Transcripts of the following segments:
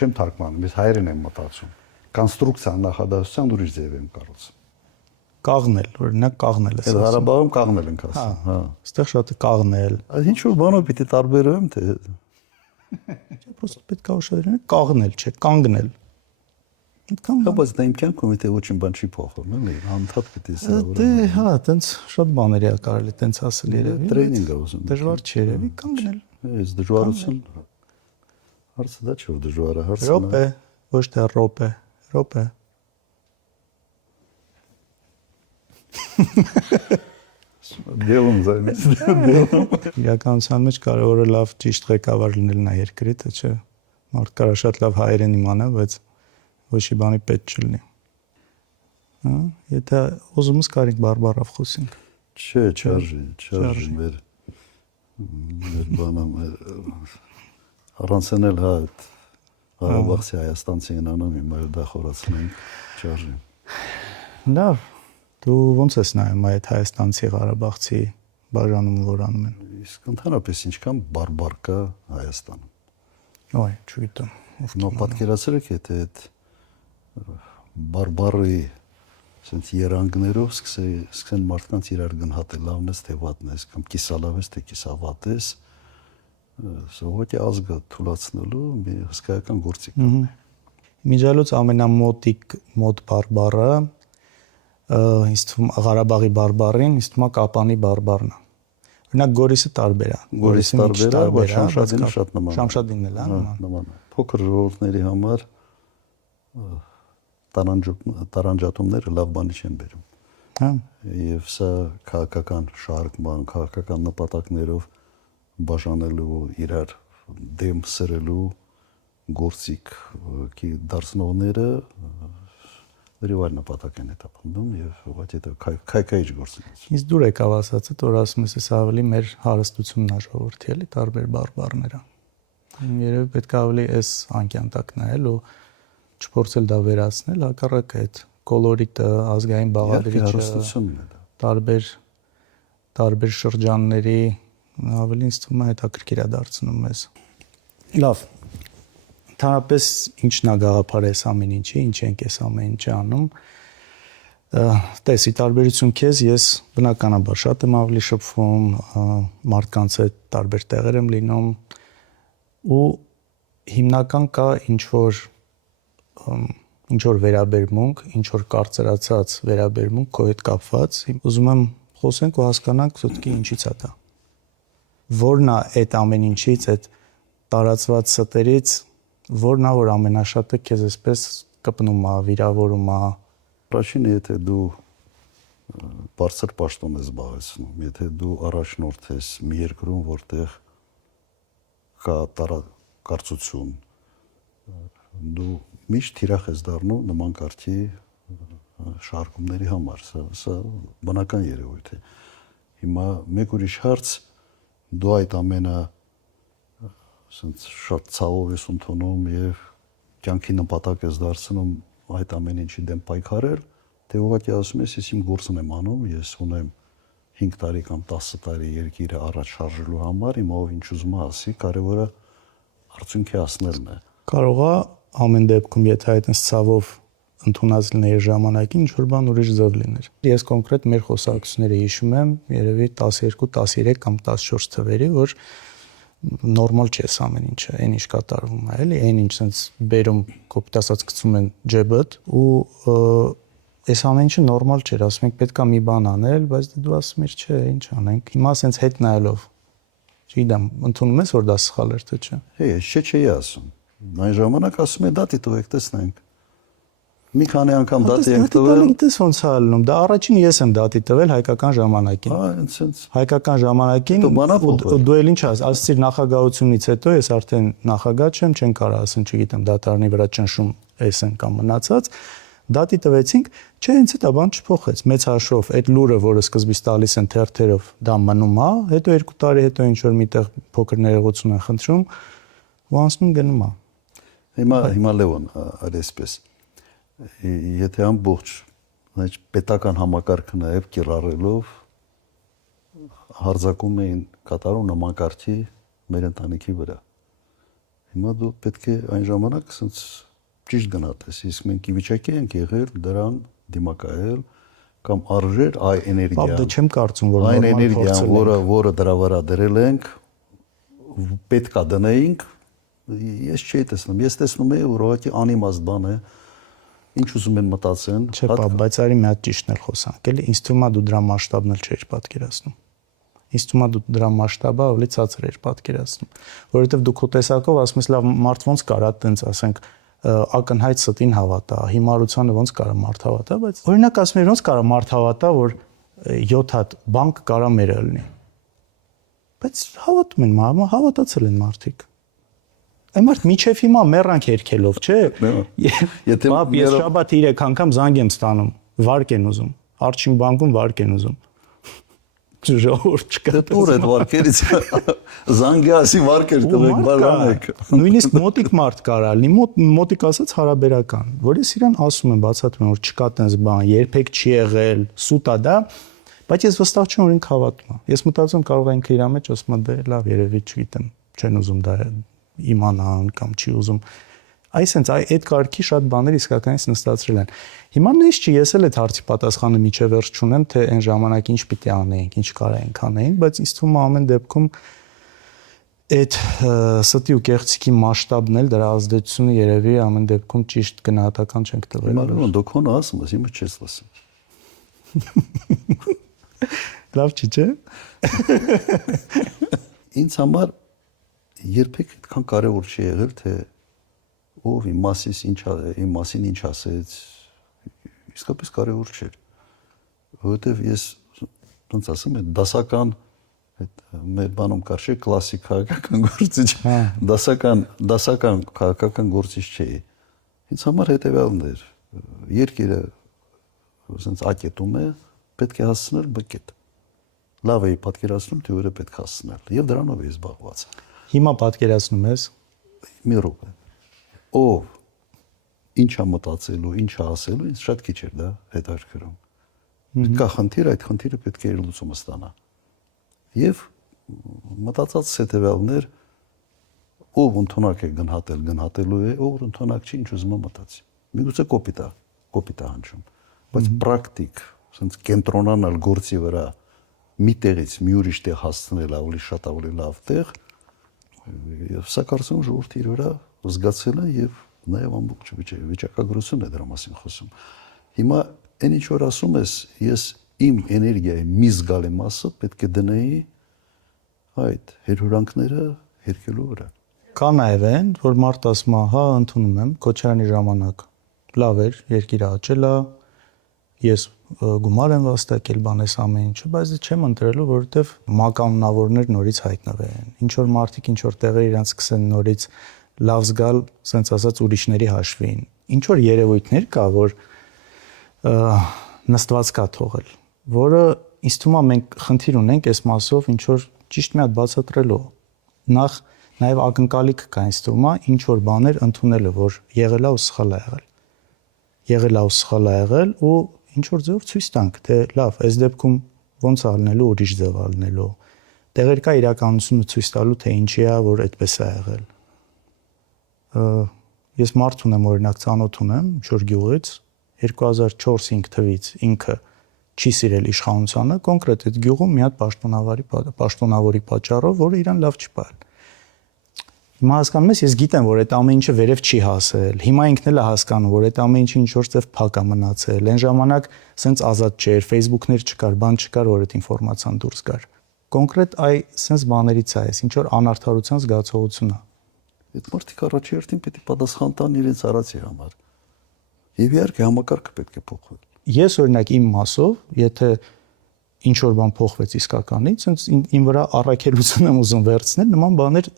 չեմ թարգմանում, ես հայերեն եմ մտածում։ Կոնստրուկցիան նախադասության ուրիշ ձև եմ կառուցում։ Կաղնել, օրինակ կաղնել է։ Այդ Ղարաբաղում կաղնել ենք ասում, հա։ Այստեղ շատ է կաղնել։ Այդ ինչ որ բանով պիտի տարբերեմ, թե Չէ, պրոստը պետք է ուշադրել կաղնել, չէ, կանգնել։ Այդքան հա, բայց դա իմ կյանքում եթե ոչինչ բան չի փոխվում, էլի, անդադ պիտի սա դե, հա, տենց շատ բաներ է կարելի տենց ասել երևի։ տրեյնինգ է ուզում։ Դժվար չէ երևի կանգնել։ Այս դժվարություն հարցը դա չէ, որ դժվար է, հարցը Ռոպե, ոչ թե ռոպե, ռոպե։ Դեղում զայնես, դեղում։ Իրականության մեջ կարևորը լավ ճիշտ ղեկավար լինելն է երկրի, թե չէ։ Մարդ կարա շատ լավ հայերեն իմանա, բայց ոչի բանի պետք չլինի։ Հա, եթե ուզում ես կարինք բարբառով խոսենք։ Չէ, չարժի մեր բանը առանցնել հա Ղարաբաղցի Հայաստանցի ընանում հիմա դա խորացնենք, չարժի։ Լավ, դու ո՞նց ես նայում այդ հայաստանցի Ղարաբաղցի բաժանումը, որ անում են։ Իսկ ընդհանրապես ինչքան բարբար կա Հայաստանում։ Ոայ, չգիտեմ։ Նո պատկերացրեք, եթե այդ բարբարի ասենց երանգներով սկսեն մարդկանց իրար գնահատել, լավն ես թե վատն ես, կամ կիսալավ ես թե կիսավատ ես, սովորի ազգը թուլացնելու մի հսկայական գործիք է։ Միջալոց ամենամոտիկ մոտ բարբառը ինձ թվում Ղարաբաղի բարբառին, ինձ թվում է Կապանի բարբառն է։ Օրինակ Գորիսը տարբեր է։ Գորիսը տարբեր է, բայց Շամշադինը շատ նման է։ Շամշադինն էլ է նման է։ Փոքր ժողովուրդների համար տարանջատումները լավ բանի չեն բերում։ Հա։ Եվ սա քաղաքական շարժման, քաղաքական նպատակներով բաժանելու, իրար դեմ սրելու գործիք դարձնողները դեռ այլ նպատակ են հետապնդում եւ ուղղակի դա քայքայիչ գործից։ Ինձ դուր եկավ ասածը, որ ասում ես ավելի մեր հարստությունն է ժողովրդի էլի տարբեր բարբառները։ Երևի պետք է ավելի էս անկյան տակ նայել ու չփորձել դա վերացնել, հակառակը այդ կոլորիտը, ազգային բաղադրիչը, տարբեր շրջանների ավելի ինձ թվում է հետաքրքիր է դարձնում մեզ։ Լավ։ Ընդհանրապես ինչն է գաղափարը այս ամեն ինչի, ինչ ենք այս ամեն ինչը անում։ Տեսի տարբերություն քեզ, ես բնականաբար շատ եմ ավելի շփվում, մարդկանց հետ տարբեր տեղեր եմ լինում ու հիմնական կա ինչ որ վերաբերմունք, ինչ որ կարծրացած վերաբերմունք քո հետ կապված, ուզում եմ խոսենք ու հասկանանք ոդկի ինչից է դա։ Որն է այդ ամեն ինչից, այդ տարածված ստերից, որն է որ ամենաշատը քեզ այսպես կպնում է, վիրավորում է։ Առաջինը, եթե դու բարձր պաշտոն ես զբաղեցնում, եթե դու առաջնորդ ես մի երկրում, որտեղ կա տարակարծություն, դու միշտ թիրախ ես դառնում նման կարգի շարժումների համար, սա բնական երևույթ է։ Հիմա մեկ ուրիշ հարց, դու այդ ամենը ասենց շատ ցավով ես ընդունում եւ կյանքի նպատակ ես դարձնում այդ ամեն ինչի դեմ պայքարել, թե ուղղակի ասում ես, ես իմ գործն եմ անում, ես ունեմ 5 տարի կամ 10 տարի երկիրը առաջ շարժելու համար, իմ ով ինչ ուզում է ասի, կարևորը արդյունքի հասնելն է։ Կարող է ամեն դեպքում, եթե այդպես ցավով ընդունած լիներ ժամանակին, ինչ որ բան ուրիշ ձև լիներ։ Ես կոնկրետ մեր խոսակցությունները հիշում եմ, երևի 12, 13 կամ 14 թվերի, որ նորմալ չէ ամեն ինչը, այն ինչ կատարվում է, էլի, այն ինչ sense բերում, կոպիտ ասած գցում են ջեբդ ու այս ամեն ինչը նորմալ չէր, ասում ենք պետքա մի բան անել, բայց դու ասում ես չէ, ինչ անենք։ Հիմա sense հետ նայելով չգիտեմ, ընդունում ես որ դա սխալ էր թե չէ։ Հե, չէի ասում։ Այն ժամանակ ասում եմ դատի տվեք, տեսնենք։ Մի քանի անգամ դատի ենք տվել։ Դատի ոնց է ալնում։ Դա առաջին ես եմ դատի տվել հայկական ժամանակին։ Հա, այնպես։ Հայկական ժամանակին դու էլ ինչ ասացիր նախագահությունից հետո ես արդեն նախագահ չեմ, չեն կարող ասեն, չգիտեմ, դատարանի վրա ճնշում էս են կամ մնացած։ Դատի տվեցինք, չէ, հենց դա բան չփոխեց։ Մեծ հաշվով այդ լուրը, որը սկզբից տալիս են թերթերով, դա մնում է, հետո 2 տարի հետո ինչ որ միտեղ փոքր ներողություն են խնդրում, ու անցնում գնում է։ Հիմա Լևոն, այսպես եթե ամբողջ պետական համակարգը նաև կիրառելով հարձակում էին կատարում նման կարգի մեր ընտանիքի վրա։ Հիմա դու պետք է այն ժամանակ ասենց ճիշտ գնահատես, իսկ մենք ի վիճակի ենք եղել դրան դիմակայել կամ արժեր այ էներգիան։ Դե չեմ կարծում, որ այն նորմալ էներգիան, փորձել որը դրա վրա դրել ենք, պետքա դնեինք, ես չէի տեսնում։ Ես տեսնում եի, որ ուղղակի անիմաստ բան է, ինչ ուզում են մտածեն։ Չէ, բայց արի մի հատ ճիշտն էլ խոսանք, էլի ինձ թվում է դու դրա մասշտաբն էլ չէիր պատկերացնում։ Ինձ թվում է դու դրա մասշտաբը ավելի ցածր էր պատկերացնում, որովհետև դու քո տեսակով ասում ես, լավ, մարդ ոնց կարա տենց ասենք ակնհայտ ստին հավատա, հիմարությանը ոնց կարա մարդ հավատա, բայց օրինակ ասում եմ ոնց կարա մարդ հավատա, որ 7 հատ բանկ կարա մերը լինի։ Բայց հավատում են, հավատացել են մարդիկ։ Այն մարդ միջև հիմա մեռանք երկելով, չէ։ Եթե ես շաբաթ 3 անգամ զանգ եմ ստանում, վարկ են ուզում, Արջին բանկում վարկ են ուզում։ Ժողովուրդ չկա։ Դե տուր այդ վարկերից զանգի ասի վարկեր տվեք, բաժանեք։ Նույնիսկ մոտիկ մարդ կարա լինի, մոտիկ ասած հարաբերական, որ ես իրան ասում եմ, բացատրում եմ, որ չկա տենց բան, երբեք չի եղել, սուտ է դա, բայց ես վստահ չեմ, որ ինքը հավատում է։ Ես մտածում կարող է ինքը իր մեջ ասում է, դե լավ, երևի չգիտեմ, չեն ուզում դա իմանան կամ չի ուզում։ Այսինքն այդ կարգի շատ բաներ իսկականից նստածրել են։ Հիմա նույնիսկ չի, ես էլ այդ հարցի պատասխանը միջև վերջ չունեմ, թե այն ժամանակ ինչ պիտի անեինք, ինչ կարայինք անեինք, բայց ինձ թվում է ամեն դեպքում այդ ստի ու կեղծիքի մասշտաբն էլ դրա ազդեցությունը երևի ամեն դեպքում ճիշտ գնահատական չենք տվել։ Հիմա դու քոնը ասում ես, իմը չես լսում։ Լավ չի, չէ՞։ Ինձ համար երբեք այդքան կարևոր չի եղել, թե ով իմ մասին ինչ ասեց, իսկապես կարևոր չէր, որովհետև ես ոնց ասեմ, այդ դասական մեր բանում կար չէ կլասիկ քաղաքական գործիչ, դասական քաղաքական գործիչ չէի։ Ինձ համար հետևյալն էր, երկիրը ասենց ակետում է, պետք է հասցնել բկետ։ Լավ էի պատկերացնում, թե ուր է պետք հասցնել, եւ դրանով էի զբաղված։ Հիմա պատկերացնում ես մի րոպե։ Ով ինչա մտածելու, ինչա ասելու, ինձ շատ քիչ էր դա հետաքրքրում։ Կա խնդիր, այդ խնդիրը պետք է իր լուծումը ստանա։ Եվ մտածած հետևյալներ, ով ընդունակ է գնահատելու է, ով ընդունակ չի, ինչ ուզում է մտածի։ Միգուցե կոպիտ է հնչում, բայց պրակտիկ, ասենց կենտրոնանալ գործի վրա, մի տեղից մի ուրիշ տեղ հասցնել ավելի շատ ավելի լավ տեղ, եւ սա կարծում եմ ժողովուրդը իր վրա զգացել է եւ նաեւ ամբողջ վիճակագրությունն է դրա մասին խոսում։ Հիմա այն ինչ որ ասում ես, ես իմ էներգիայի մի զգալի մասը պետք է դնեի այդ հերհուրանքները հերկելու վրա։ Կա նաեւ այն, որ մարդ ասում է, հա, ընդունում եմ, Քոչարյանի ժամանակ լավ էր, երկիրը աճել է, ես գումար եմ վաստակել, բանես ամեն ինչը, բայց չեմ ընտրելու, որովհետև մականունավորներ նորից հայտնվեն։ Ինչ որ մարդիկ ինչ որ տեղեր իրանց սկսեն նորից լավ զգալ, ասենց ասած ուրիշների հաշվին։ Ինչ որ երևույթներ կա, որ նստված կա թողել, որը ինձ թվում է մենք խնդիր ունենք այս մասով ինչ որ ճիշտ մի հատ բացատրելու։ Նախ նաև ակնկալիք կա ինձ թվում է ինչ որ բաներ ընդունելը, որ եղել է ու սխալ է եղել։ Եղել է ու սխալ է եղել ու ինչ որ ձև ցույց տանք, թե լավ, այս դեպքում ոնց ալնելու, ուրիշ ձև ալնելու։ Տեղեր կա իրականությունը ցույց տալու, թե ինչի է, որ այդպես է եղել։ Ես մարդ ունեմ, օրինակ ծանոթ ունեմ, Շոր գյուղից 2004-5 թվից ինքը չի սիրել իշխանությանը, կոնկրետ այդ գյուղում մի հատ պաշտոնավորի պատճառով, որը իրան լավ չի պահել։ Հիմա հասկանում ես, ես գիտեմ, որ այդ ամեն ինչը վերև չի հասել։ Հիմա ինքն էլ է հասկանում, որ այդ ամեն ինչը ինչ որ ձև փակ է մնացել։ Այն ժամանակ սենց ազատ չէր, Facebook-ներ չկար, բան չկար, որ այդ ինֆորմացիան դուրս գար։ Կոնկրետ սենց բաներից է, ինչ որ անարդարության զգացողություն է։ Այդ մարդիկ առաջի հերթին պետք է պատասխան տան իրենց արածի համար։ Եվ իհարկե համակարգը պետք է փոխվի։ Ես օրինակ իմ մասով, եթե ինչ որ բան փոխվեց իսկականից, սենց իմ վրա առաքելություն եմ ուզում վերցնել, նման բաներ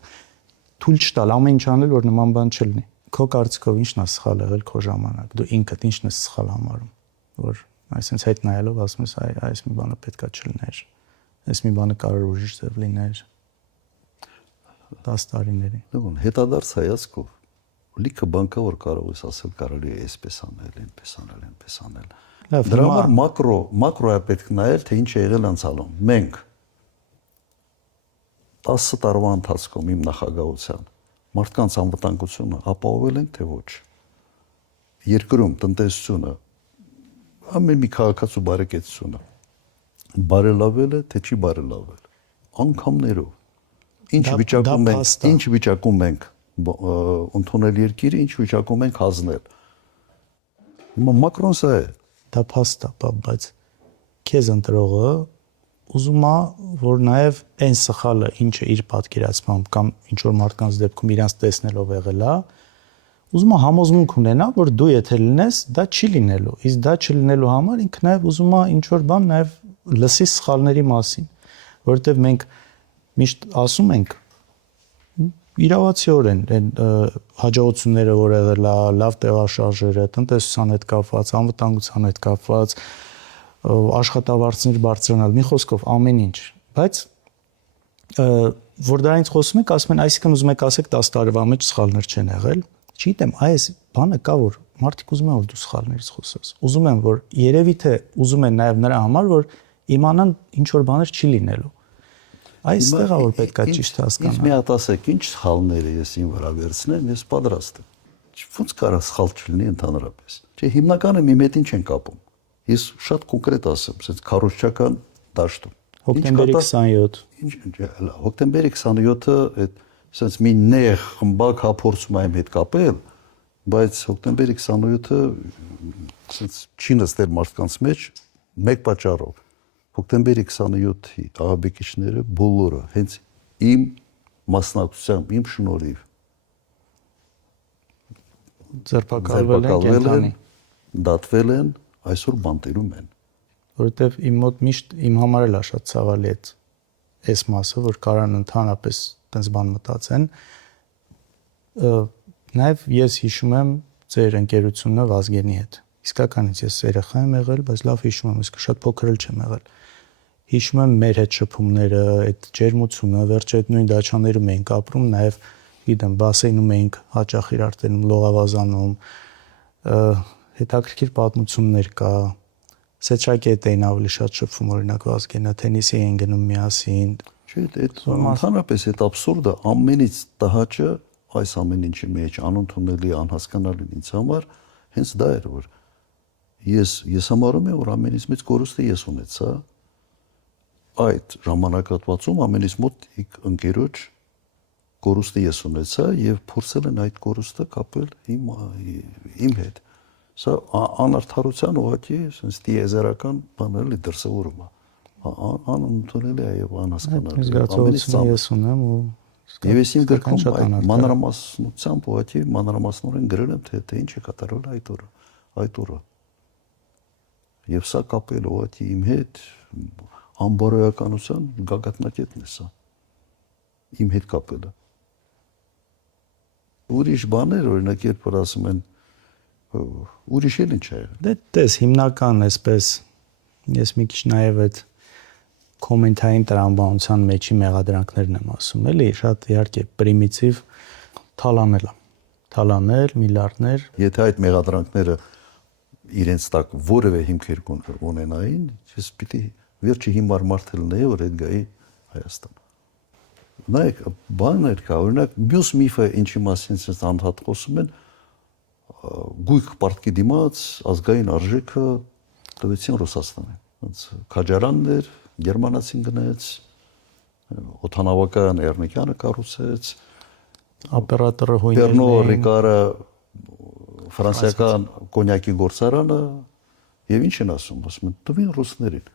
թույլ չտալ, ամեն ինչ անել, որ նման բան չլինի։ Քո կարծիքով ի՞նչն է սխալ եղել քո ժամանակ։ Դու ինքդ ի՞նչն ես սխալ համարում, որ այսինքն հետ նայելով ասում ես, այս մի բանը պետքա չլիներ։ Այս մի բանը կարող ուրիշ ձև լիներ 10 տարիների։ Դու հետադարձ հայացքով լիքը բան կա, որ կարող ես ասել, կարելի է այսպես անել, այնպես անել, այնպես անել։ Դրա համար մակրո է պետք նայել, թե ինչ է եղել անցյալում։ Մենք 10 տարվա ընթացքում իմ նախագահության մարդկանց անվտանգությունը ապահովել ենք թե ոչ։ Երկրում տնտեսությունը ամեն մի քաղաքացու բարեկեցությունը բարելավել է թե չի բարելավել անգամներով ինչ վիճակում ենք ընդունել երկիրը, ինչ վիճակում ենք հանձնել։ Հիմա Մակրոն սա է։ Դա փաստ է, բայց քեզ ընտրողը ուզում է, որ նաև այն սխալը, ինչը իր պատկերացմամբ կամ ինչ որ մարդկանց դեպքում իրանց տեսնելով եղել է, ուզում է համոզմունք ունենա, որ դու եթե լինես, դա չի լինելու։ Իսկ դա չլինելու համար ինքը նաև ուզում է ինչ որ բան նաև լսի սխալների մասին, որովհետև մենք միշտ ասում ենք իրավացիորեն այն հաջողությունները, որ եղել է, լավ տեղաշարժերը, տնտեսության հետ կապված, անվտանգության հետ կապված, աշխատավարձներ բարձրանալ, մի խոսքով ամեն ինչ, բայց որ դրանից խոսում ենք, ասում են, այսինքն ուզում եք ասեք 10 տարվա մեջ սխալներ չեն եղել, չգիտեմ, այս բանը կա, որ մարդիկ ուզում են, որ դու սխալներից խոսես, ուզում են, որ երևի թե ուզում են նաև նրա համար, որ իմանան ինչ որ բաներ չի լինելու։ Այստեղ է որ պետք է ճիշտ հասկանալ։ Ինձ մի հատ ասեք, ինչ սխալները ես ին վրա վերցնեմ, ես պատրաստ եմ։ Ոնց կարա սխալ չլինի ընդհանրապես։ Չէ, հիմնականը մի մետին չեն կապում։ Ես շատ կոնկրետ ասեմ, ասես քարոզչական դաշտում։ Հոկտեմբերի 27։ Հոկտեմբերի 27-ը այդ ասես մի նեղ խմբակ հափորձում եմ հետ կապել, բայց հոկտեմբերի 27-ը ասես չի նստել մարդկանց մեջ մեկ պատճառով։ Հոկտեմբերի 27-ի աղաբեկիչները բոլորը հենց իմ մասնակցությամբ, իմ շնորհիվ ձերբակալվել են, դատվել են, այսօր բանտերում են։ Որովհետև իմ մոտ միշտ իմ համար էլ է շատ ցավալի այս մասը, որ կարան ընդհանրապես տես բան մտածեն։ Նաև ես հիշում եմ ձեր ընկերությունը Վազգենի հետ։ Իսկականից ես երեխա եմ եղել, բայց լավ հիշում եմ, իսկ շատ փոքր էլ չեմ եղել։ Հիշում եմ մեր հետ շփումները, այդ ջերմությունը, վերջը այդ նույն դաչաներում էինք ապրում, նաև գիտեմ, բասեյնում էինք հաճախ իրար տենում, լողավազանում, հետաքրքիր պատմություններ կա։ Սեչակետ էին ավելի շատ շփվում, օրինակ Վազգենը, թենիսի էին գնում միասին։ Չէ, այդ ընդհանրապես այդ абսուրդը ամենից տհաճը այս ամեն ինչի մեջ անընդունելի, անհասկանալի ինձ համար հենց դա էր, որ ես համարում եմ, որ ամենից մեծ կորուստը ես ունեցա այդ ժամանակահատվածում ամենից մոտ ընկերոջ կորուստը ես ունեցա եւ փորձել են այդ կորուստը կապել իմ հետ։ Սա անարդարության ուղղակի sense դիեզերական բաներ լի դրսևորում է։ Անընդունելի է եւ անհասկանալի։ Զգացողություն ես ունեմ ու եւ ես իմ գրքում մանրամասնությամբ ուղղակի մանրամասնորեն գրել եմ թե ինչ է կատարվել այդ օրը։ Եվ սա կապել ուղղակի իմ հետ անբարոյականության գագաթնակետն է սա։ Իմ հետ կապելը։ Ուրիշ բաներ, օրինակ, երբ որ ասում են ուրիշ էլ ինչ է եղել։ Դե տես հիմնական էսպես ես մի քիչ նաև այդ կոմենտային տրամաբանության մեջի մեղադրանքներն եմ ասում, էլի շատ իհարկե պրիմիտիվ թալանել, միլիարդներ։ Եթե այդ մեղադրանքները իրենց տակ որևէ հիմքեր ունենային, ես պիտի վերջի հիմար մարդ լինեի, որ այդ գայի Հայաստան։ Նայեք, բաներ կա, օրինակ մյուս միֆը ինչի մասին ցած անդադ խոսում են, գույք պարտքի դիմաց ազգային արժեքը տվեցին Ռուսաստանին։ Ոնց Քաջարաններ, գերմանացին գնաց, օթանավակայան Էրնիկյանը կառուցեց, օպերատորը հույներ Պերնո Ռիկարը ֆրանսիական կոնյակի գործարանը եւ ինչ են ասում են տվին ռուսներին։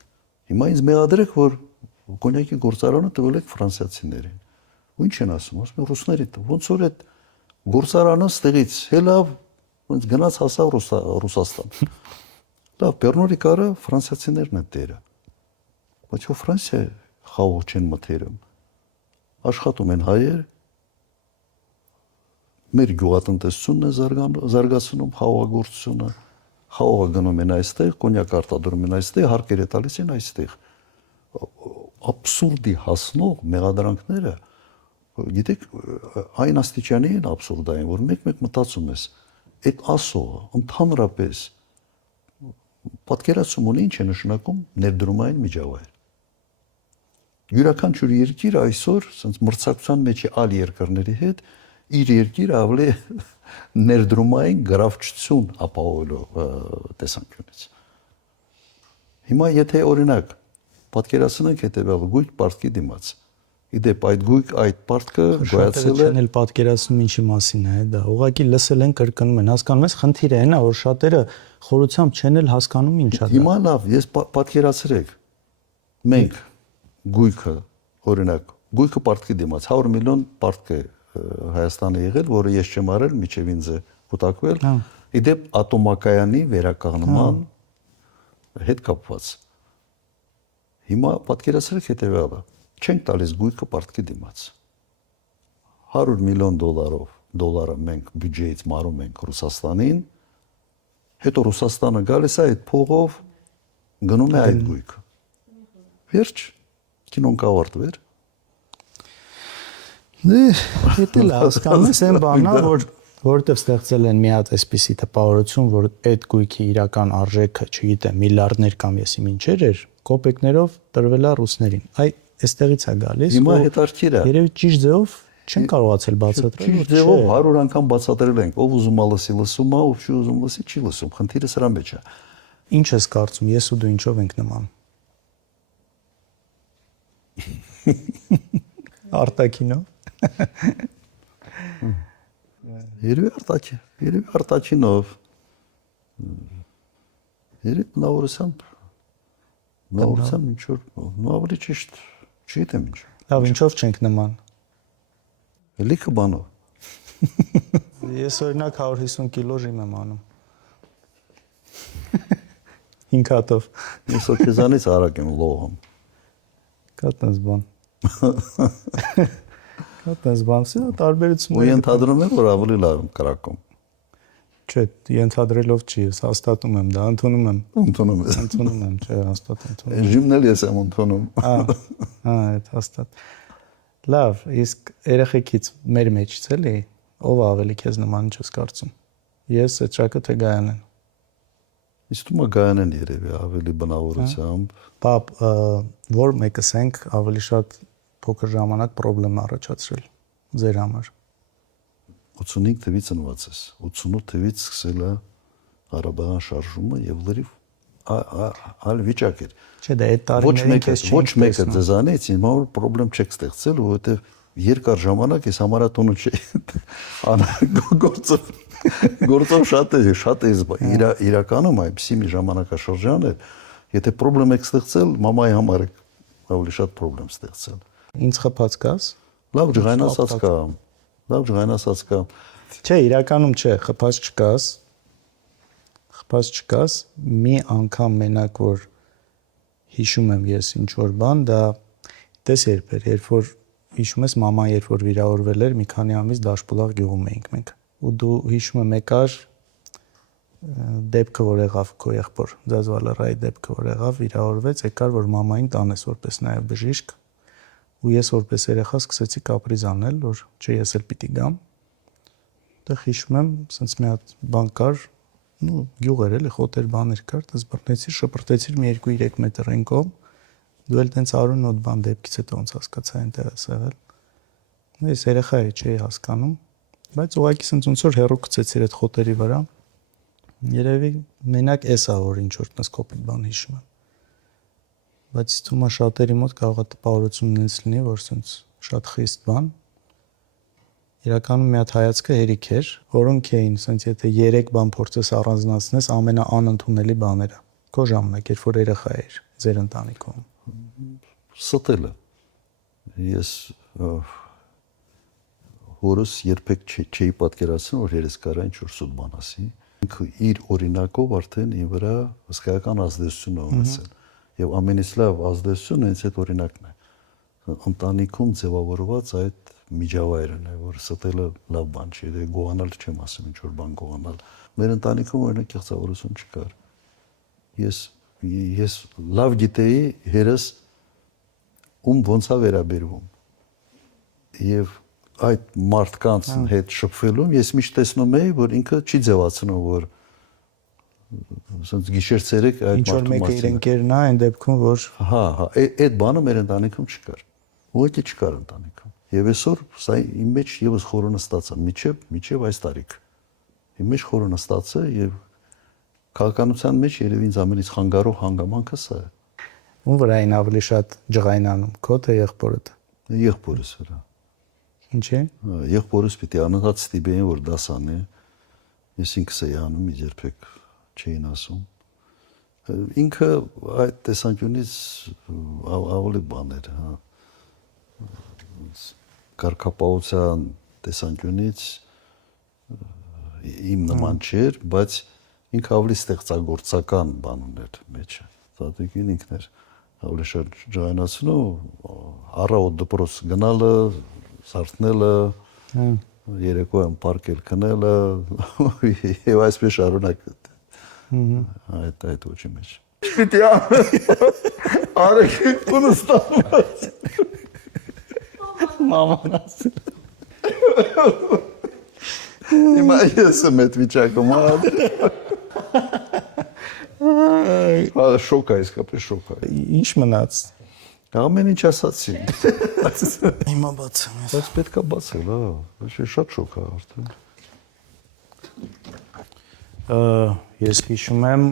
Հիմա ինձ մեղադրեք, որ կոնյակի գործարանը տվել եք ֆրանսիացիներին։ Ու ինչ են ասում ռուսներին։ Ոնց որ այդ գործարանը ստեղից հելավ ոնց գնաց հասավ Ռուսաստան։ Լավ, Պերնո Ռիկարը ֆրանսիացիներն են տերը։ Բայց ո Ֆրանսիա խաղող չեն մթերում։ Աշխատում են հայեր, մեր գյուղատնտեսությունն է զարգացնում խաղողագործությունը, խաղողը գնում են այստեղ, կոնյակ արտադրում են այստեղ, հարկեր է տալիս են այստեղ։ Աբսուրդի հասնող մեղադրանքները, գիտեք, այն աստիճանի են աբսուրդային, որ մեկ-մեկ մտածում ես, այդ ասողը ընդհանրապես պատկերացում ունի ինչ է նշանակում ներդրումային միջավայր։ Յուրաքանչյուր երկիր այսօր sense մրցակցության մեջ է այլ երկրների հետ իր երկիրը ավելի ներդրումային գրավչություն ապահովելու տեսանկյունից։ Հիմա եթե օրինակ պատկերացնենք հետեւյալը գույք պարտքի դիմաց։ Իդեպ այդ պարտքը գոյացել է չեն էլ պատկերացնում ինչի մասին է դա։ Ուղղակի լսել են կրկնում են, հասկանում ես, խնդիրը այն է, որ շատերը խորությամբ չեն էլ հասկանում ինչ է դա։ Հիմա լավ, ես պատկերացրեք։ Մենք գույքը, օրինակ, գույքը պարտքի դիմաց 100 միլիոն պարտք է Հայաստանը եղել, որը ես չեմ արել, միջև ինձ է կուտակվել։ Իդեպ ատոմակայանի վերականգնման հետ կապված։ Հիմա պատկերացրեք հետեւյալը։ Չենք տալիս գույքը պարտքի դիմաց։ 100 միլիոն դոլարը մենք բյուջեից մարում ենք Ռուսաստանին, հետո Ռուսաստանը գալիս է այդ փողով գնում է այդ գույքը։ Վերջ, կինոն կավարտվեր։ Դա էլ հասկանում ես այն բանն է, որովհետև ստեղծել են մի հատ այսպիսի տպավորություն, որ այդ գույքի իրական արժեքը, չգիտեմ, միլիարդներ կամ եսի ինչեր էր, կոպեկներով տրվել է ռուսներին։ Այստեղից է գալիս։ Հիմա հետարքիր է։ Երևի ճիշտ ձևով չեն կարողացել բացատրել։ Ճիշտ ձևով 100 անգամ բացատրել ենք։ Ով ուզում է լսի, լսում է, ով չի ուզում լսի, չի լսում։ Խնդիրը սրա մեջ է։ Ինչ ես կարծում, ես ու դու ինչով ենք նման։ Արտակինով։ Երևի արտակինով։ Երևի բնավորությամբ ինչ որ ավելի ճիշտ չգիտեմ ինչ։ Լավ, ինչով չենք նման։ Լիքը բանով։ Ես օրինակ 150 կիլո ժիմ եմ անում։ 5 հատով։ Ես քեզանից արագ եմ լողում։ Կա տես բան։ Կա տես բան, սա տարբերություն։ Ու ենթադրում եմ, որ ավելի լավ եմ կրակում։ Չէ, ենթադրելով չի, ես հաստատում եմ դա, ընդունում եմ։ Ընդունում ես։ Ընդունում եմ, չէ, հաստատ ընդունում։ Ժիմն էլ ես եմ ընդունում։ Այդ հաստատ։ Լավ, իսկ երեխեքից մեր մեջից էլի, ով ավելի քեզ նման ինչս կարծում։ Ես, Էճակը, թե Գայանեն։ Իսկ դու Գայանեն երևի ավելի բնավորությամբ։ Պապ, որ մեկս ենք ավելի շատ փոքր ժամանակ խնդրեմ առաջացրել ձեր համար։ 85 թվից ծնված ես, 88 թվից սկսել է Ղարաբաղյան շարժումը եւ լրիվ այլ վիճակ էր։ Չէ, դա այդ տարիներին քեզ չէին։ Ոչ մեկը ձեզանից ինձ համար խնդրեմ չեք ստեղծել, որովհետեւ երկար ժամանակ ես համարատոնը չէի։ Գործով շատ է իրականում այդպիսի մի ժամանակաշրջան էր, եթե խնդրեմ եք ստեղծել, մամայի համար եք ավելի շատ խնդրեմ ստեղծել։ Ինձ խփած կաս։ Լավ ջղայնասած կա։ Լավ ջղայնասած կա։ Չէ, իրականում չէ, խփած չկաս, մի անգամ մենակ որ հիշում եմ ես ինչ որ բան, դա տես երբ էր, երբ որ հիշում ես մաման երբ որ վիրավորվել էր, մի քանի ամիս Դաշպուլաղ գյուղում էինք մենք։ Ու դու հիշում եմ եկար դեպքը որ եղավ քո եղբոր Ձազվալարայի դեպքը որ եղավ, վիրավորվեց, եկար որ մամային տանես որպես նաև բժիշկ։ Ու ես որպես երեխա սկսեցի կապրիզ անել, որ չէ ես էլ պիտի գամ։ Դեռ հիշում եմ, ասենց մի հատ բան կար, նու գյուղ էր էլի, խոտեր բաներ կար, դες բռնեցի, շպրտեցի մի 2-3 մետր այն կողմ։ Դու էլ տենց արուն ոտ բան դեպքից հետո ոնց հասկացա այնտեղ ես եղել։ Ես երեխա չէի հասկանում, բայց ուղղակի ասենց ոնց որ հերո գցեցիր այդ խոտերի վրա։ Երևի մենակ էսա որ ինչ որ տես կոպիտ բան հիշում եմ։ Բայց թվում է շատերի մոտ կարող է տպավորություն ունենալ լինի, որ ասենց շատ խիստ բան։ Իրականում մի հատ հայացքը հերիք էր, որոնք էին, ասենց եթե 3 բան փորձես առանձնացնես, ամենաանընդունելի բաները։ Քո ժամանակ, երբ որ երեխա էիր, ձեր ընտանիքում։ Ստելը։ Ես հորս երբեք չէի պատկերացնում, որ երես կարա ինչ-որ սուտ բան ասի։ Ինքը իր օրինակով արդեն ի վրա հսկայական ազդեցություն ունեցել։ Եվ ամենից լավ ազդեցությունը հենց այդ օրինակն է։ Ընտանիքում ձևավորված այդ միջավայրն է, որ ստելը լավ բան չի, դե գողանալ չեմ ասում, ինչ որ բան գողանալ։ Մեր ընտանիքում օրինակ կեղծավորություն չկար։ Ես լավ գիտեի հերս ում ոնց է վերաբերվում։ Եվ այդ մարդկանց հետ շփվելուն ես միշտ տեսնում էի, որ ինքը չի ձևացնում, որ ասենց գիշեր-ցերեկ այդ ինչ որ մեկը իր ընկերն է, այն դեպքում որ հա, այդ բանը մեր ընտանիքում չկար։ Ուղղակի չկար ընտանիքում։ Եվ այսօր սա իմ մեջ եւս խորը նստած է, միջև այս տարիք։ Իմ մեջ խորը նստած է եւ քաղաքականության մեջ երևի ինձ ամենից խանգարող հանգամանքը սա է։ Ում վրա այն ավելի շատ ջղայնանում, քո թե եղբորդ։ Եղբորս վրա։ Ինչի՞։ Եղբորս պիտի անընդհատ ստիպեին, որ դաս անի։ Ես ինքս էի անում, ինձ երբեք չէին ասում։ Ինքը այդ տեսանկյունից ավելի բան էր, հա։ Կարգապահության տեսանկյունից իմ նման չէր, բայց ինքը ավելի ստեղծագործական բան ուներ մեջը։ Տատիկին ինքն էր ավելի շատ ջայնացնում, առավոտ դպրոց գնալը, սարթնելը, երեկոյան պարկել քնելը եւ այսպես շարունակ այդ ոչի մեջ։ Պիտի արեք ունստանված։ Մաման ասել։ Հիմա ես եմ այդ վիճակում, հա։ Շոկ է, իսկապես շոկ է։ Ինչ մնաց։ Ամեն ինչ ասացի։ Հիմա բացեմ ես։ Բայց պետք է բացել, հա։ Ոչ շատ շոկ է արդեն։ Ես հիշում եմ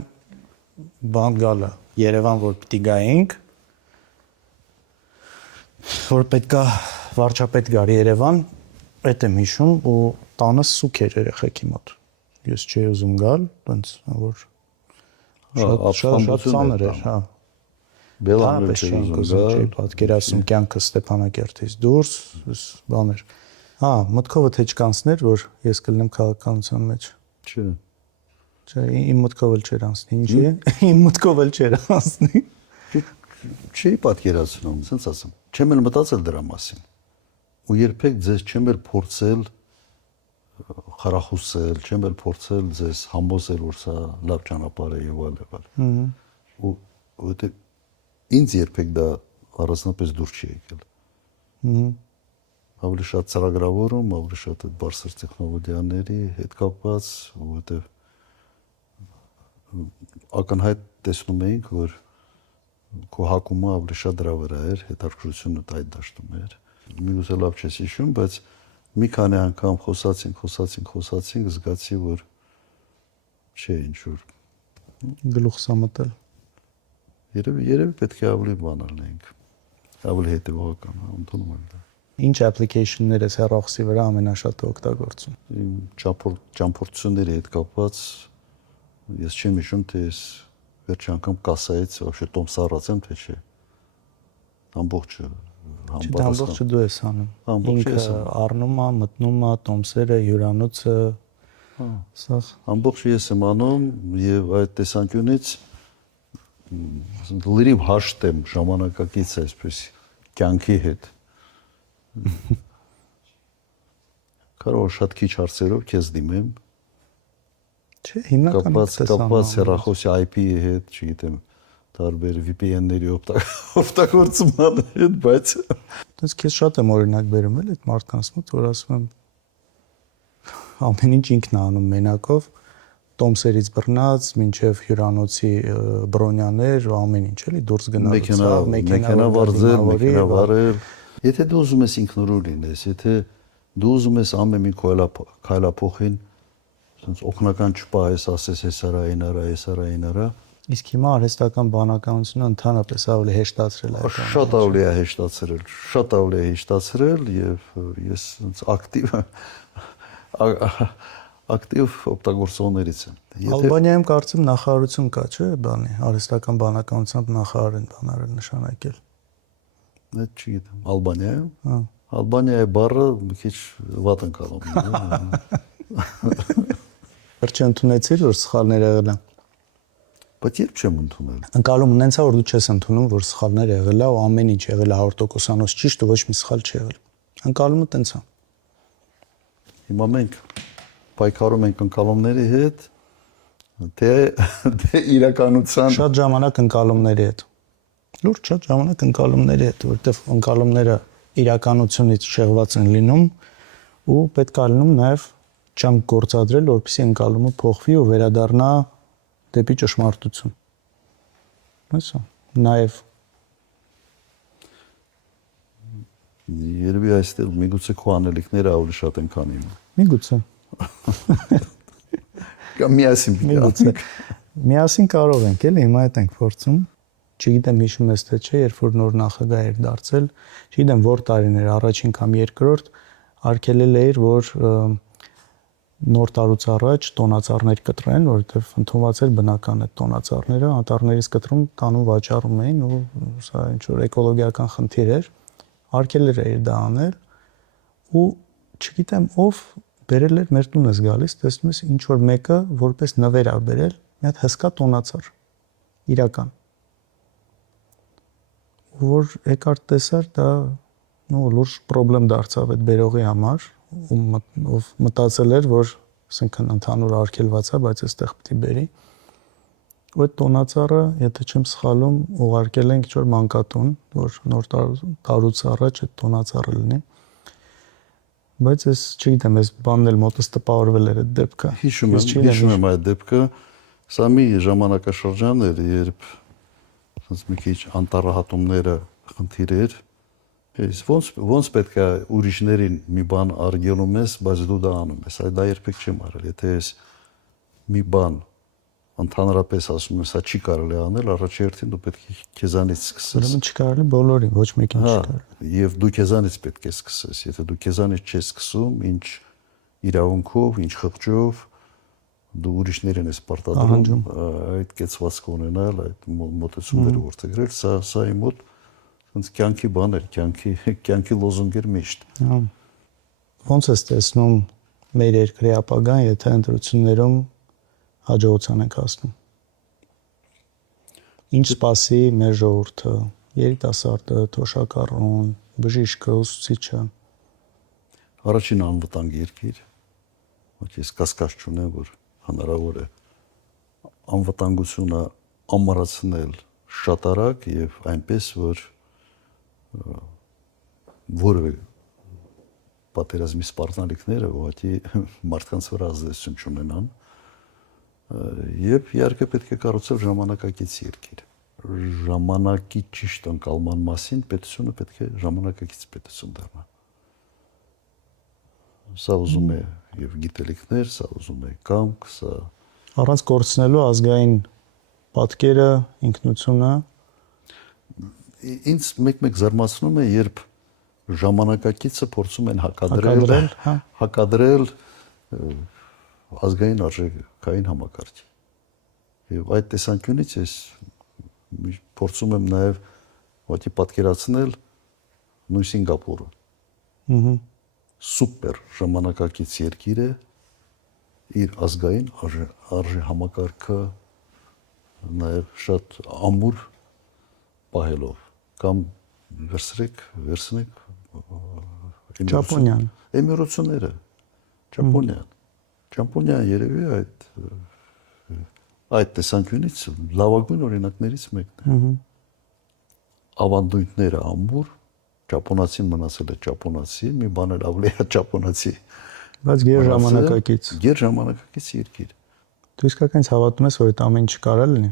բան գալը Երևան, որ պիտի գայինք, որ պետքա վարչապետ գար Երևան, այդ եմ հիշում ու տանը սուկ էր երեխեքի մոտ։ Ես չէի ուզում գալ, այնց որ շատ ծանր էր, հա։ Բելամրը չէի ուզում գալ, պատկերացնում կյանքը Ստեփանակերտից դուրս, բան էր։ Հա, մտքովդ հեչ կանցներ, որ ես կլինեմ քաղաքականության մեջ։ Չէ։ Չէ, իմ մտքով էլ չէր անցնի, ինչի՞ է։ Իմ մտքով էլ չէր անցնի։ Չի պատկերացնում, ասենց ասեմ։ Չեմ էլ մտածել դրա մասին։ Ու երբեք ձեզ չեմ էլ փորձել խարախուսել, չեմ էլ փորձել ձեզ համոզել, որ սա լավ ճանապարհ է եւ այլ եւ այլ։ Ու որտե ինձ երբեք դա առանձնապես դուր չի եկել։ Ավելի շատ ծրագրավորում, ավելի շատ այդ բարձր տեխնոլոգիաների հետ կապված, որտեղ ակնհայտ տեսնում էինք, որ քո հակումը ավելի շատ դրա վրա էր, հետաքրքրությունը այդ դաշտում էր։ Մյուսը լավ չես հիշում, բայց մի քանի անգամ խոսացինք, զգացի, որ չէ, ինչ որ Գլուխ սամտել։ Երևի պետք է ավելի բան անենք, ավելի հետևողական, ընդունում եմ դա։ Ինչ application-ներ ես հեռախոսի վրա ամենաշատը օգտագործում։ Իմ ճամփորդությունների հետ կապված ես չեմ հիշում, թե ես վերջի անգամ կասայից вообще տոմս առած եմ, թե չէ։ Ամբողջը Ամբողջը դու ես անում։ Ամբողջը ես անում։ Առնում է, մտնում է, տոմսերը, հյուրանոցը։ Սա ամբողջը ես եմ անում եւ այդ տեսանկյունից լրիվ հաշտ եմ ժամանակակից այսպես կյանքի հետ։ Կարող շատ քիչ հարցերով քեզ դիմեմ։ Չէ, հիմնականում կապված հեռախոսի IP-ի հետ, չգիտեմ, տարբեր VPN-ների օգտագործման հետ, բայց դες քեզ շատ եմ օրինակ բերում էլ այդ մարդկանց մոտ, որ ասում եմ ամեն ինչ ինքն է անում մենակով, տոմսերից բռնած, մինչև հյուրանոցի բրոնյաներ, ամեն ինչ էլի դուրս գնալուց, մեքենա վարել։ Եթե դու ուզում ես ինքնուրույն լինես, եթե դու ուզում ես ամեն մի քայլափոխին ասենց օգնական չպահես, ասես հեսարա, իսկ հիմա արհեստական բանականությունը ընդհանրապես ավելի հեշտացրել է։ Շատ ավելի է հեշտացրել եւ ես ասենց ակտիվ օգտագործողներից եմ։ Ալբանիայում կարծեմ նախարարություն կա, չէ՞, բանի, արհեստական բանականությամբ նախարար են բանարել նշանակել։ Այդ չգիտեմ, Ալբանիայում։ Հա։ Ալբանիայի բառը մի քիչ վատ ընկալում։ Վերջը ընդունեցիր, որ սխալներ եղել են։ Բայց երբ չեմ ընդունել։ Ընկալում ունենցա, որ դու չես ընդունում, որ սխալներ եղել է ու ամեն ինչ եղել է 100%-անոց ճիշտ ու ոչ մի սխալ չի եղել։ Ընկալումը տենց է։ Հիմա մենք պայքարում ենք ընկալումների հետ, թե իրականության շատ ժամանակ ընկալումների հետ։ Լուրջ շատ ժամանակ ընկալումների հետ, որովհետև ընկալումները իրականությունից շեղված են լինում ու պետք է լինում նաև չեմ գործադրել, որպեսզի ընկալումը փոխվի ու վերադառնա դեպի ճշմարտություն։ Այսա։ Նաև Երևի այստեղ միգուցե քո անելիքները ավելի շատ են քան իմը։ Միգուցե։ Կամ միասին Միգուցե։ Միասին կարող ենք, էլի, հիմա այդ ենք փորձում։ Չգիտեմ հիշում ես թե չէ, երբ որ նոր նախագահ էր դարձել, չգիտեմ որ տարին էր, առաջին կամ երկրորդ, արգելել էր, որ նոր տարուց առաջ տոնածառներ կտրեն, որովհետև ընդունված էր բնական այդ տոնածառները, անտառներից կտրում, տանում վաճառում էին ու սա ինչ որ էկոլոգիական խնդիր էր, արգելել էր դա անել ու չգիտեմ ով բերել էր մեր տուն ես գալիս, տեսնում ես ինչ որ մեկը որպես նվեր ա բերել, մի հատ հսկա տոնածառ իրական որ եկար տեսար դա լուրջ խնդրեմ դարձավ այդ բերողի համար ով մտածել էր որ ասենքն ընդհանուր արգելված է բայց այստեղ պետք է բերի ու այդ տոնածառը եթե չեմ սխալում ուղարկել ենք ինչ-որ մանկատուն որ նոր տարուց առաջ այդ տոնածառը լինի բայց ես չգիտեմ ես բանն էլ մոտս տպավորվել էր այդ դեպքը հիշում եմ այդ դեպքը սա մի ժամանակաշրջան էր երբ մի քիչ անտառահատումները խնդիր էր ես ոնց պետք է ուրիշներին մի բան արգելում ես բայց դու դա անում ես դա երբեք չեմ արել եթե ես մի բան ընդհանրապես ասում եմ սա չի կարելի անել առաջերտին դու պետք է քեզանից սկսես ուրեմն չի կարելի բոլորին ոչ մեկին չի կարելի եւ դու քեզանից պետք է սկսես եթե դու քեզանից չես սկսում ինչ իրավունքով ինչ խղճով դու ուրիշներին ես պարտադրում այդ կեցվածքը ունենալ այդ մոտեցումները որդեգրել սա իմ մոտ ոնց կյանքի բան էր կյանքի լոզունգ էր միշտ ոնց ես տեսնում մեր երկրի ապագան եթե ընտրություններում հաջողության ենք հասնում ինչ սպասի մեր ժողովուրդը երիտասարդը թոշակառուն բժիշկը ուսուցիչը առաջին անվտանգ երկիր ես կասկած չունեմ որ հնարավոր է անվտանգությունը ամառացնել շատ արագ եւ այնպես որ որևէ պատերազմի սպառնալիքները ուղղակի մարդկանց վրա ազդեցություն չունենան եւ իհարկե պետք է կառուցել ժամանակակից երկիր ժամանակի ճիշտ ընկալման մասին պետությունը պետք է ժամանակակից պետություն դառնա սա ուզում է եւ գիտելիքներ, սա ուզում է կամք, սա առանց կորցնելու ազգային պատկերը, ինքնությունը ինձ մեկ-մեկ զարմացնում է, երբ ժամանակակիցը փորձում են հակադրել ազգային արժեքային համակարգի։ Եվ այդ տեսանկյունից ես փորձում եմ նաեւ ուղղակի պատկերացնել նույն Սինգապուրը։ Սուպեր ժամանակակից երկիր է իր ազգային արժե համակարգը նաև շատ ամուր պահելով կամ վերցրեք Ճապոնիան Էմիրությունները Ճապոնիան երևի այդ տեսանկյունից լավագույն օրինակներից մեկն է ավանդույթները ամուր ճապոնացին մնացել է ճապոնացի, մի բան էլ ավելի է ճապոնացի։ Բայց գերժամանակակից երկիր։ Դու իսկականից հավատում ես, որ այդ ամեն ինչ կարա լինի։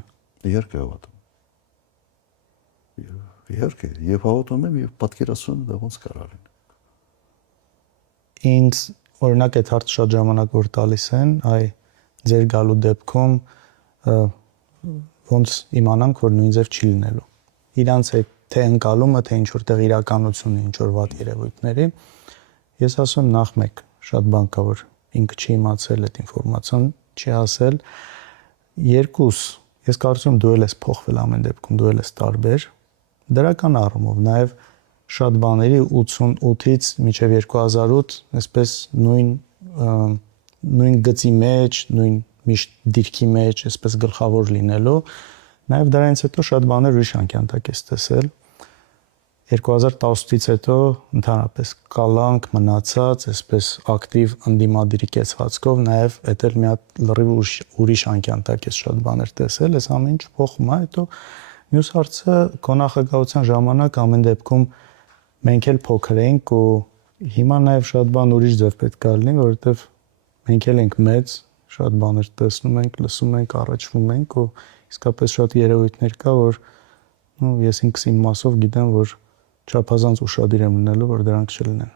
Իհարկե հավատում։ Իհարկե, եւ հավատում եմ եւ պատկերացնում եմ դա ոնց կարա լինի։ Ինձ օրինակ այդ հարցը շատ ժամանակ որ տալիս են, ձեր գալու դեպքում ոնց իմանանք, որ նույն ձև չի լինելու։ Իրանց այդ թե ընկալումը, թե ինչ որտեղ իրականություն ինչ որ վատ երևույթների, ես ասում եմ նախ մեկ, շատ բան կա որ ինքը չի իմացել այդ ինֆորմացիան, չի ասել, երկուս, ես կարծում եմ դու ես փոխվել ամեն դեպքում, դու ես տարբեր, դրական առումով, նաև շատ բաների 88-ից մինչև 2008, այսպես նույն գծի մեջ, նույն միշտ դիրքի մեջ, այսպես գլխավոր լինելու, նաև դրանից հետո շատ բաներ ուրիշ անկյանտակ ես տեսել 2018-ից հետո ընդհանրապես կալանք մնացած, այսպես ակտիվ ընդդիմադիրի կեցվածքով նաև այդ էլ մի հատ լրիվ ուրիշ անկյանտակ ես շատ բաներ տեսել, այս ամեն ինչ փոխում է, հետո մյուս հարցը քո նախագահության ժամանակ ամեն դեպքում մենք էլ փոքր էինք ու հիմա նաև շատ բան ուրիշ ձև պետք է լինի, որովհետև մենք էլ ենք մեծ, շատ բաներ տեսնում ենք, լսում ենք, առաջվում ենք ու իսկապես շատ երևույթներ կա, որ ես ինքս իմ մասով գիտեմ, որ չափազանց ուշադիր եմ լինելու, որ դրանք չլինեն։